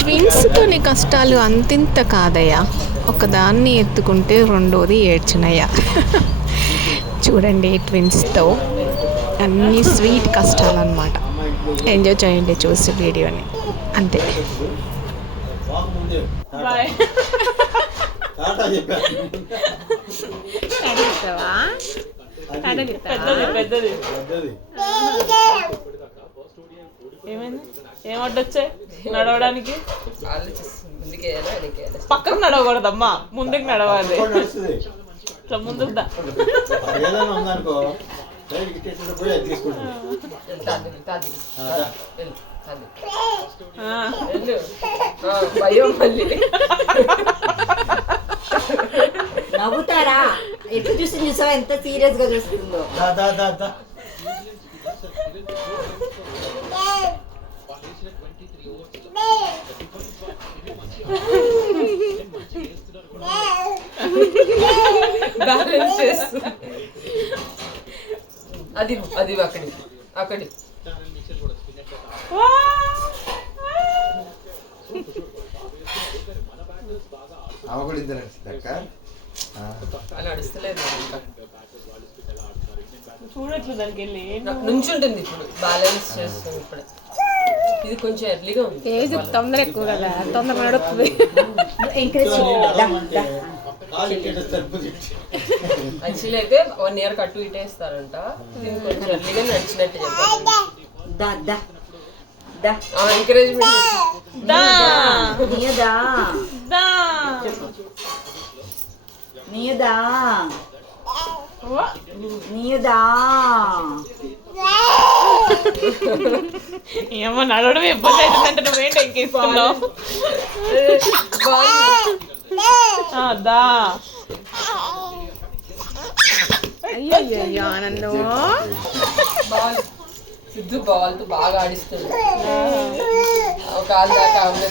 ట్విన్స్తోని కష్టాలు అంతింత కాదయ్యా, ఒకదాన్ని ఎత్తుకుంటే రెండోది ఏడ్చినయ్యా. చూడండి, ట్విన్స్తో అన్నీ స్వీట్ కష్టాలు అన్నమాట. ఎంజాయ్ చేయండి చూసి వీడియోని, అంతే. ఏమైంది? ఏమడ్డొచ్చాయి నడవడానికి? పక్కకు నడవకూడదమ్మా, ముందుకు నడవాలి. ఇట్లా ముందుకు దా. నవ్వుతారా? ఎట్లా చూసావా ఎంత సీరియస్ గా చూస్తుందో. అది అది అక్కడి అక్కడి నడుస్తలేదు చూడట్లేదు దానికి వెళ్ళి నుంచుంటుంది. ఇప్పుడు బ్యాలెన్స్ చేస్తుంది. ఇప్పుడు ఇది కొంచెం ఎర్లీగా ఉంది. ఏజ్ తొందర ఎక్కువ కదా, తొందరగా నడుస్తుంది. యాక్చువల్లీ అయితే 1 year కట్టు ఇటేస్తారంట. దీన్ని కొంచెం ఎర్లీగా నడిచినట్టు చెప్పాలి. ఎంకరేజ్మెంట్ ఏమో నడవడం ఇబ్బంది అవుతుందంటే నువ్వేంటి ఎక్కిస్తున్నావు? అయ్యో ఆనందం. సిద్ధు బాల్తో బాగా ఆడిస్తుంది. కాలు దాకా ఆమె